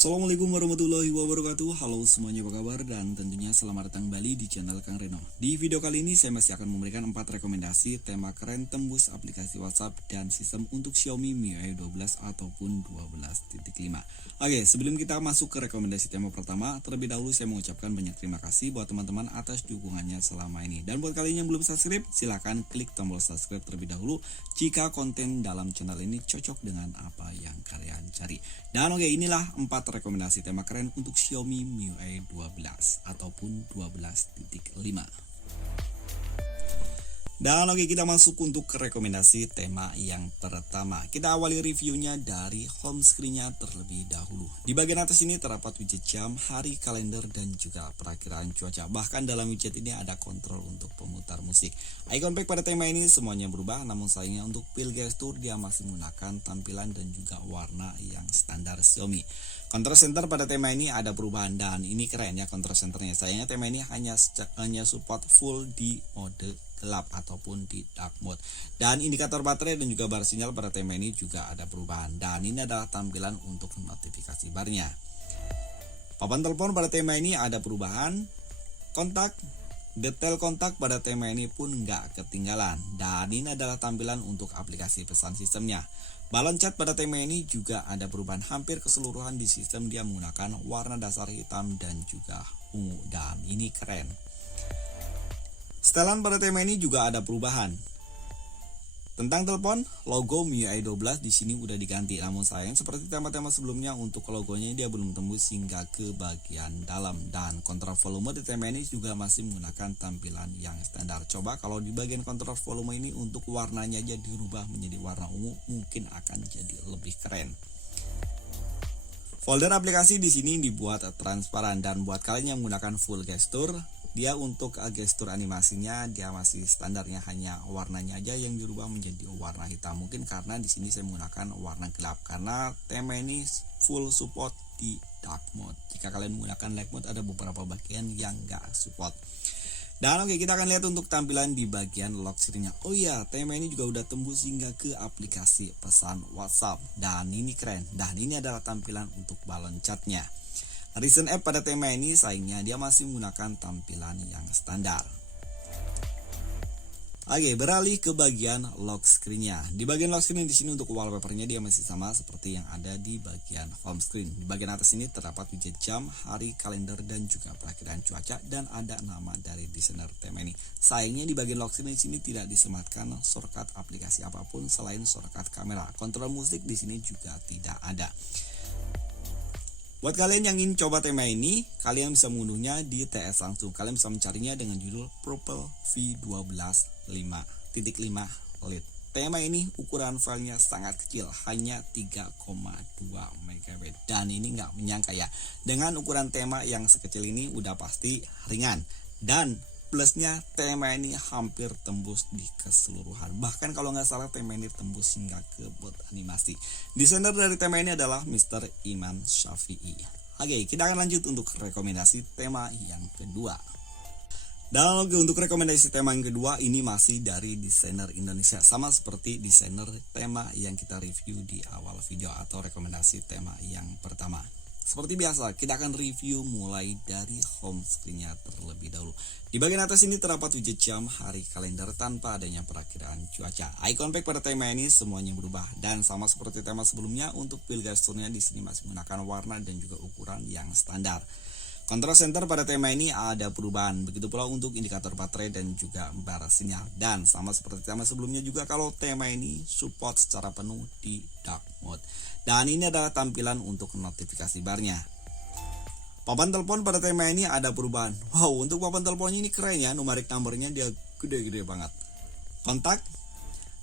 Assalamualaikum warahmatullahi wabarakatuh. Halo semuanya, apa kabar? Dan tentunya selamat datang kembali di channel Kang Reno. Di video kali ini saya masih akan memberikan 4 rekomendasi tema keren tembus aplikasi WhatsApp dan sistem untuk Xiaomi MIUI 12 ataupun 12.5. Oke, sebelum kita masuk ke rekomendasi tema pertama, terlebih dahulu saya mengucapkan banyak terima kasih buat teman-teman atas dukungannya selama ini. Dan buat kalian yang belum subscribe, silahkan klik tombol subscribe terlebih dahulu jika konten dalam channel ini cocok dengan apa yang kalian cari. Dan oke, inilah 4 rekomendasi tema keren untuk Xiaomi MIUI 12 ataupun 12.5. Dan oke, kita masuk untuk ke rekomendasi tema yang pertama. Kita awali reviewnya dari home screen-nya terlebih dahulu. Di bagian atas ini terdapat widget jam, hari, kalender, dan juga perakiraan cuaca. Bahkan dalam widget ini ada kontrol untuk pemutar musik. Icon pack pada tema ini semuanya berubah, namun sayangnya untuk pil gestur dia masih menggunakan tampilan dan juga warna yang standar Xiaomi. Control center pada tema ini ada perubahan dan ini keren ya control centernya. Sayangnya tema ini hanya support full di mode gelap ataupun di dark mode. Dan indikator baterai dan juga bar sinyal pada tema ini juga ada perubahan. Dan ini adalah tampilan untuk notifikasi barnya. Papan telepon pada tema ini ada perubahan. Kontak, detail kontak pada tema ini pun nggak ketinggalan. Dan ini adalah tampilan untuk aplikasi pesan sistemnya. Balon cat pada tema ini juga ada perubahan. Hampir keseluruhan di sistem dia menggunakan warna dasar hitam dan juga ungu. Dan ini keren. Setelan pada tema ini juga ada perubahan. Tentang telepon, logo MIUI 12 di sini udah diganti. Namun sayang seperti tema-tema sebelumnya untuk logonya dia belum tembus hingga ke bagian dalam. Dan kontrol volume di tema ini juga masih menggunakan tampilan yang standar. Coba kalau di bagian kontrol volume ini untuk warnanya aja dirubah menjadi warna ungu, mungkin akan jadi lebih keren. Folder aplikasi di sini dibuat transparan dan buat kalian yang menggunakan full gestur, dia untuk gestur animasinya dia masih standarnya hanya warnanya aja yang dirubah menjadi warna hitam. Mungkin karena di sini saya menggunakan warna gelap karena tema ini full support di dark mode. Jika kalian menggunakan light mode ada beberapa bagian yang enggak support. Dan oke, kita akan lihat untuk tampilan di bagian lock screen-nya. Oh iya, tema ini juga udah tembus hingga ke aplikasi pesan WhatsApp. Dan ini keren. Dan ini adalah tampilan untuk balon chatnya. Recent app pada tema ini sayangnya dia masih menggunakan tampilan yang standar. Oke, beralih ke bagian lock screen-nya. Di bagian lock screen di sini untuk wallpaper-nya dia masih sama seperti yang ada di bagian home screen. Di bagian atas ini terdapat widget jam, hari, kalender, dan juga perakiraan cuaca dan ada nama dari desainer tema ini. Sayangnya di bagian lock screen di sini tidak disematkan shortcut aplikasi apapun selain shortcut kamera. Kontrol musik di sini juga tidak ada. Buat kalian yang ingin coba tema ini, kalian bisa mengunduhnya di TS langsung. Kalian bisa mencarinya dengan judul Purple V12 5.5 Lite. Tema ini ukuran filenya sangat kecil, hanya 3,2 MB. Dan ini nggak menyangka ya, dengan ukuran tema yang sekecil ini udah pasti ringan. Dan plusnya tema ini hampir tembus di keseluruhan. Bahkan kalau nggak salah tema ini tembus hingga ke bot animasi. Desainer dari tema ini adalah Mr. Iman Syafi'i. Oke, kita akan lanjut untuk rekomendasi tema yang kedua. Dan untuk rekomendasi tema yang kedua ini masih dari desainer Indonesia. Sama seperti desainer tema yang kita review di awal video atau rekomendasi tema yang pertama. Seperti biasa, kita akan review mulai dari home screen-nya terlebih dahulu. Di bagian atas ini terdapat widget jam, hari, kalender tanpa adanya perakiraan cuaca. Icon pack pada tema ini semuanya berubah dan sama seperti tema sebelumnya untuk pil gesturnya di sini masih menggunakan warna dan juga ukuran yang standar. Control center pada tema ini ada perubahan, begitu pula untuk indikator baterai dan juga bar sinyal. Dan sama seperti tema sebelumnya juga kalau tema ini support secara penuh di dark mode. Dan ini adalah tampilan untuk notifikasi barnya. Papan telepon pada tema ini ada perubahan. Wow, untuk papan teleponnya ini keren ya, numeric numbernya dia gede-gede banget. Kontak,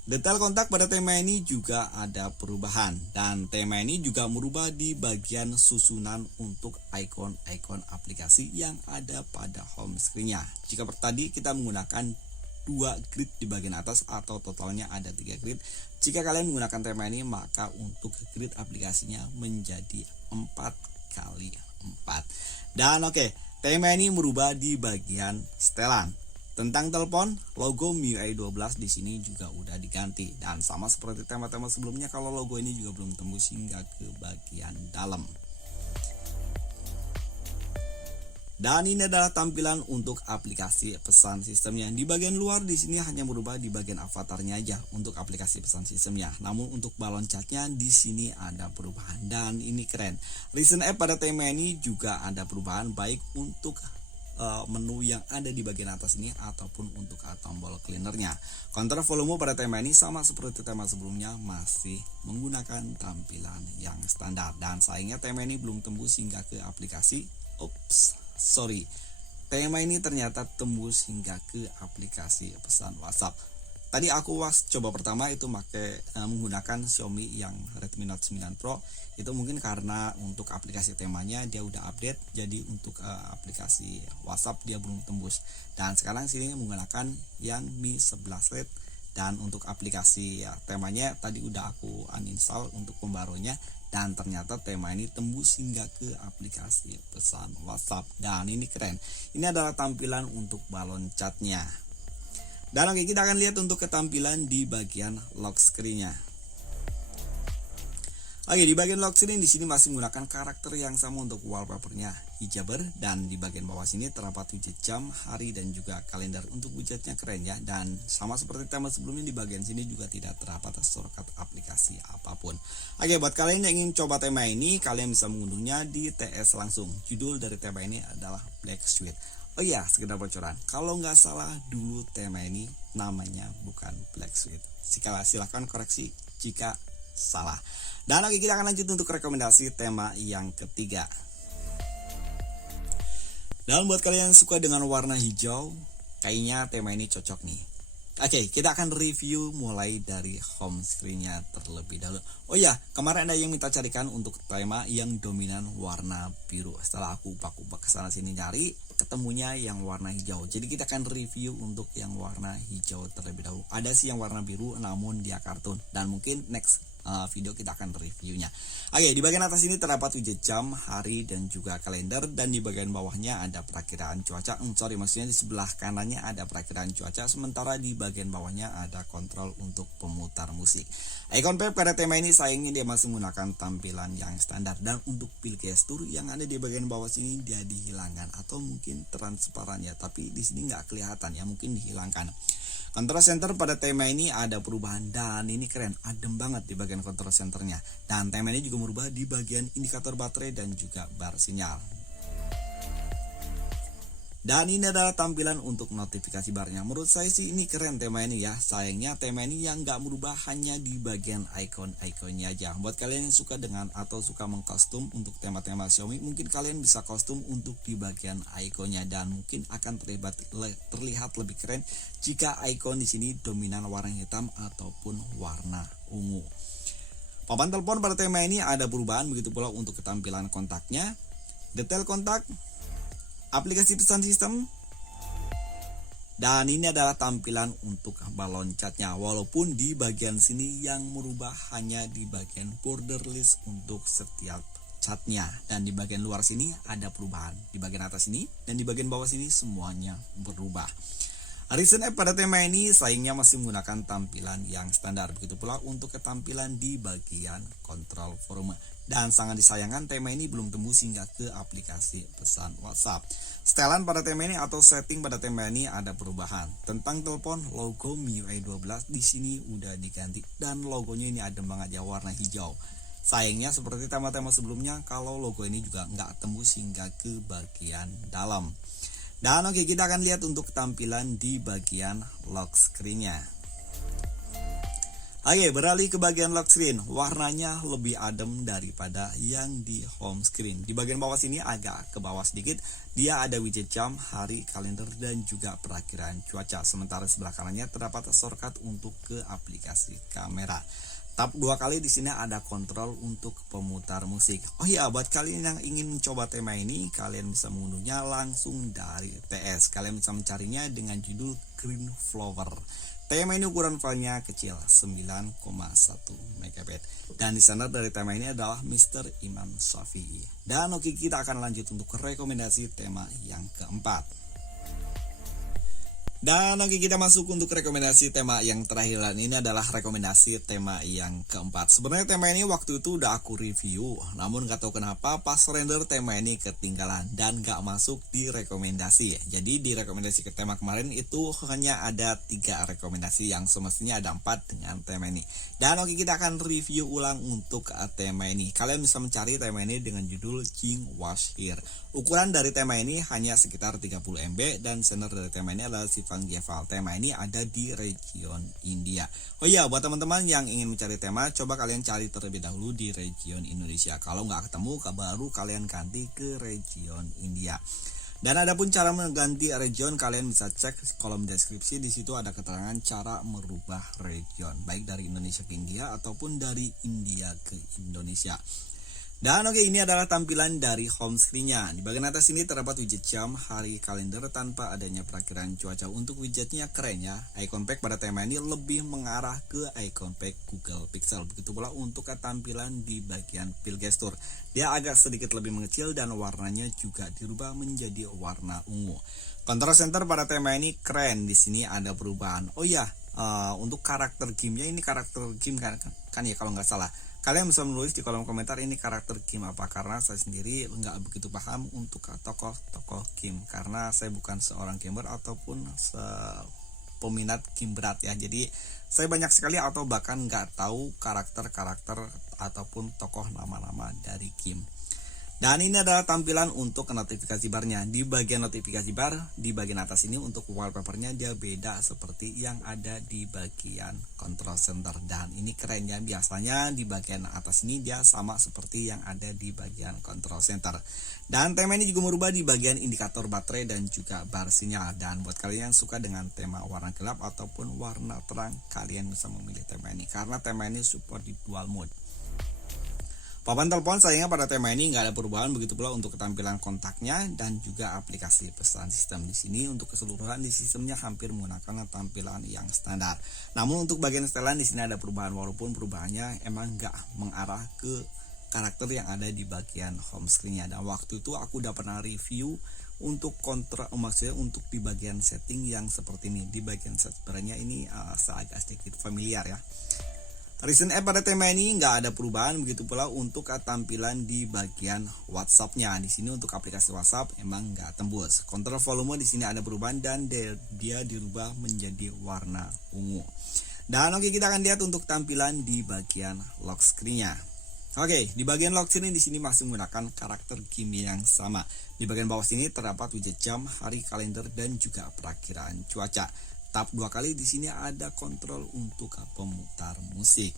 detail kontak pada tema ini juga ada perubahan. Dan tema ini juga merubah di bagian susunan untuk icon-icon aplikasi yang ada pada home screen-nya. Jika tadi kita menggunakan 2 grid di bagian atas atau totalnya ada 3 grid. Jika kalian menggunakan tema ini maka untuk grid aplikasinya menjadi 4x4. Dan tema ini merubah di bagian setelan. Tentang telepon, logo MIUI 12 di sini juga udah diganti dan sama seperti tema-tema sebelumnya kalau logo ini juga belum tembus hingga ke bagian dalam. Dan ini adalah tampilan untuk aplikasi pesan sistemnya. Di bagian luar di sini hanya berubah di bagian avatarnya aja untuk aplikasi pesan sistemnya. Namun untuk balon catnya di sini ada perubahan dan ini keren. Recent app pada tema ini juga ada perubahan baik untuk menu yang ada di bagian atas ini ataupun untuk tombol cleanernya. Kontrol volume pada tema ini sama seperti tema sebelumnya masih menggunakan tampilan yang standar dan sayangnya tema ini belum tembus hingga ke aplikasi. Tema ini ternyata tembus hingga ke aplikasi pesan WhatsApp. Tadi aku coba pertama itu menggunakan Xiaomi yang Redmi Note 9 Pro. Itu mungkin karena untuk aplikasi temanya dia udah update, jadi untuk aplikasi WhatsApp dia belum tembus. Dan sekarang sini menggunakan yang Mi 11 Lite dan untuk aplikasi temanya tadi udah aku uninstall untuk pembarunya dan ternyata tema ini tembus hingga ke aplikasi pesan WhatsApp. Dan ini keren. Ini adalah tampilan untuk balon catnya. Dan kita akan lihat untuk ketampilan di bagian lock screen-nya. Di bagian lock screen di sini masih menggunakan karakter yang sama untuk wallpaper-nya hijaber dan di bagian bawah sini terdapat widget jam, hari dan juga kalender. Untuk widgetnya keren ya dan sama seperti tema sebelumnya di bagian sini juga tidak terdapat shortcut aplikasi apapun. Buat kalian yang ingin coba tema ini kalian bisa mengunduhnya di TS langsung. Judul dari tema ini adalah Black Suite. Sekedar bocoran. Kalau nggak salah dulu tema ini namanya bukan Black Suite. Silahkan koreksi jika salah. Dan kita akan lanjut untuk rekomendasi tema yang ketiga. Dan buat kalian yang suka dengan warna hijau, kayaknya tema ini cocok nih. Kita akan review mulai dari home screen-nya terlebih dahulu. Kemarin ada yang minta carikan untuk tema yang dominan warna biru. Setelah aku upak-upak kesana sini nyari, ketemunya yang warna hijau. Jadi kita akan review untuk yang warna hijau terlebih dahulu. Ada sih yang warna biru namun dia kartun dan mungkin next video kita akan reviewnya. Di bagian atas ini terdapat widget jam, hari dan juga kalender dan di bagian bawahnya ada perakiraan cuaca. Maksudnya di sebelah kanannya ada perakiraan cuaca sementara di bagian bawahnya ada kontrol untuk pemutar musik. Icon pep pada tema ini sayangnya dia masih menggunakan tampilan yang standar dan untuk pilih gestur yang ada di bagian bawah sini dia dihilangkan atau mungkin transparan ya, tapi di sini nggak kelihatan ya, mungkin dihilangkan. Control center pada tema ini ada perubahan dan ini keren, adem banget di bagian control centernya. Dan tema ini juga merubah di bagian indikator baterai dan juga bar sinyal. Dan ini adalah tampilan untuk notifikasi barnya. Menurut saya sih ini keren tema ini ya. Sayangnya tema ini yang nggak merubah hanya di bagian icon-iconnya aja. Buat kalian yang suka dengan atau suka mengkostum untuk tema-tema Xiaomi, mungkin kalian bisa kostum untuk di bagian iconnya dan mungkin akan terlihat lebih keren jika icon di sini dominan warna hitam ataupun warna ungu. Papan telepon pada tema ini ada perubahan, begitu pula untuk ketampilan kontaknya, detail kontak, aplikasi pesan sistem, dan ini adalah tampilan untuk balon catnya. Walaupun di bagian sini yang merubah hanya di bagian border list untuk setiap catnya, dan di bagian luar sini ada perubahan. Di bagian atas ini dan di bagian bawah sini semuanya berubah. Recent app pada tema ini sayangnya masih menggunakan tampilan yang standar. Begitu pula untuk ketampilan di bagian kontrol volume. Dan sangat disayangkan tema ini belum tembus hingga ke aplikasi pesan WhatsApp. Setelan pada tema ini atau setting pada tema ini ada perubahan. Tentang telepon, logo MIUI 12 di sini udah diganti dan logonya ini adem banget ya, warna hijau. Sayangnya seperti tema-tema sebelumnya kalau logo ini juga nggak tembus hingga ke bagian dalam. Dan kita akan lihat untuk tampilan di bagian lock screen-nya. Oke, beralih ke bagian lock screen. Warnanya lebih adem daripada yang di home screen. Di bagian bawah sini agak ke bawah sedikit, dia ada widget jam, hari, kalender, dan juga perakiraan cuaca. Sementara sebelah kanannya terdapat shortcut untuk ke aplikasi kamera. Tap 2 kali di sini ada kontrol untuk pemutar musik. Oh iya, buat kalian yang ingin mencoba tema ini, kalian bisa mengunduhnya langsung dari TS. Kalian bisa mencarinya dengan judul Green Flower. Tema ini ukuran filenya kecil, 9,1 MB. Dan desainer dari tema ini adalah Mr. Imam Shafi'i. Dan oke, kita akan lanjut untuk rekomendasi tema yang keempat. Dan oke, kita masuk untuk rekomendasi tema yang terakhir, dan ini adalah rekomendasi tema yang keempat. Sebenarnya tema ini waktu itu udah aku review, namun gak tahu kenapa pas render tema ini ketinggalan dan gak masuk di rekomendasi. Jadi di rekomendasi ke tema kemarin itu hanya ada 3 rekomendasi yang semestinya ada 4 dengan tema ini. Dan oke, kita akan review ulang untuk tema ini. Kalian bisa mencari tema ini dengan judul King Was Here. Ukuran dari tema ini hanya sekitar 30 MB dan sender dari tema ini adalah Van Geval. Tema ini ada di region India. Oh iya, buat teman-teman yang ingin mencari tema, coba kalian cari terlebih dahulu di region Indonesia. Kalau nggak ketemu, baru kalian ganti ke region India. Dan adapun cara mengganti region, kalian bisa cek kolom deskripsi. Di situ ada keterangan cara merubah region, baik dari Indonesia ke India ataupun dari India ke Indonesia. Dan oke, ini adalah tampilan dari home screen-nya. Di bagian atas ini terdapat widget jam, hari, kalender tanpa adanya perakiraan cuaca. Untuk widgetnya keren ya. Icon pack pada tema ini lebih mengarah ke icon pack Google Pixel. Begitu pula untuk tampilan di bagian fill gesture. Dia agak sedikit lebih mengecil dan warnanya juga dirubah menjadi warna ungu. Control center pada tema ini keren. Di sini ada perubahan. Oh iya, untuk karakter gamenya ini karakter game kan ya kalau nggak salah. Kalian bisa menulis di kolom komentar ini karakter game apa, karena saya sendiri nggak begitu paham untuk tokoh-tokoh game, karena saya bukan seorang gamer ataupun peminat game berat ya. Jadi saya banyak sekali atau bahkan nggak tahu karakter-karakter ataupun tokoh nama-nama dari game. Dan ini adalah tampilan untuk notifikasi barnya. Di bagian notifikasi bar, di bagian atas ini untuk wallpapernya dia beda seperti yang ada di bagian control center. Dan ini keren ya, biasanya di bagian atas ini dia sama seperti yang ada di bagian control center. Dan tema ini juga merubah di bagian indikator baterai dan juga bar sinyal. Dan buat kalian yang suka dengan tema warna gelap ataupun warna terang, kalian bisa memilih tema ini karena tema ini support di dual mode. Papan telepon sayangnya pada tema ini nggak ada perubahan, begitu pula untuk ketampilan kontaknya dan juga aplikasi pesan sistem. Di sini untuk keseluruhan di sistemnya hampir menggunakan tampilan yang standar. Namun untuk bagian setelan di sini ada perubahan, walaupun perubahannya emang nggak mengarah ke karakter yang ada di bagian home screen-nya. Dan waktu itu aku udah pernah review untuk maksudnya untuk di bagian setting yang seperti ini. Di bagian sebenarnya ini agak sedikit familiar ya. Recent app pada tema ini nggak ada perubahan, begitu pula untuk tampilan di bagian WhatsApp-nya. Di sini untuk aplikasi WhatsApp emang nggak tembus. Kontrol volume di sini ada perubahan dan dia dirubah menjadi warna ungu. Dan oke, kita akan lihat untuk tampilan di bagian lock screen-nya. Oke, di bagian lock screen di sini masih menggunakan karakter game yang sama. Di bagian bawah sini terdapat widget jam, hari, kalender, dan juga perakiraan cuaca. Tap 2 kali di sini ada kontrol untuk pemutar musik.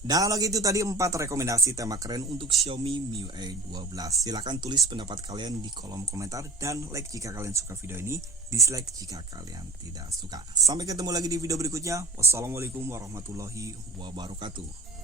Dan lagi itu tadi 4 rekomendasi tema keren untuk Xiaomi MIUI 12. Silahkan tulis pendapat kalian di kolom komentar dan like jika kalian suka video ini, dislike jika kalian tidak suka. Sampai ketemu lagi di video berikutnya. Wassalamualaikum warahmatullahi wabarakatuh.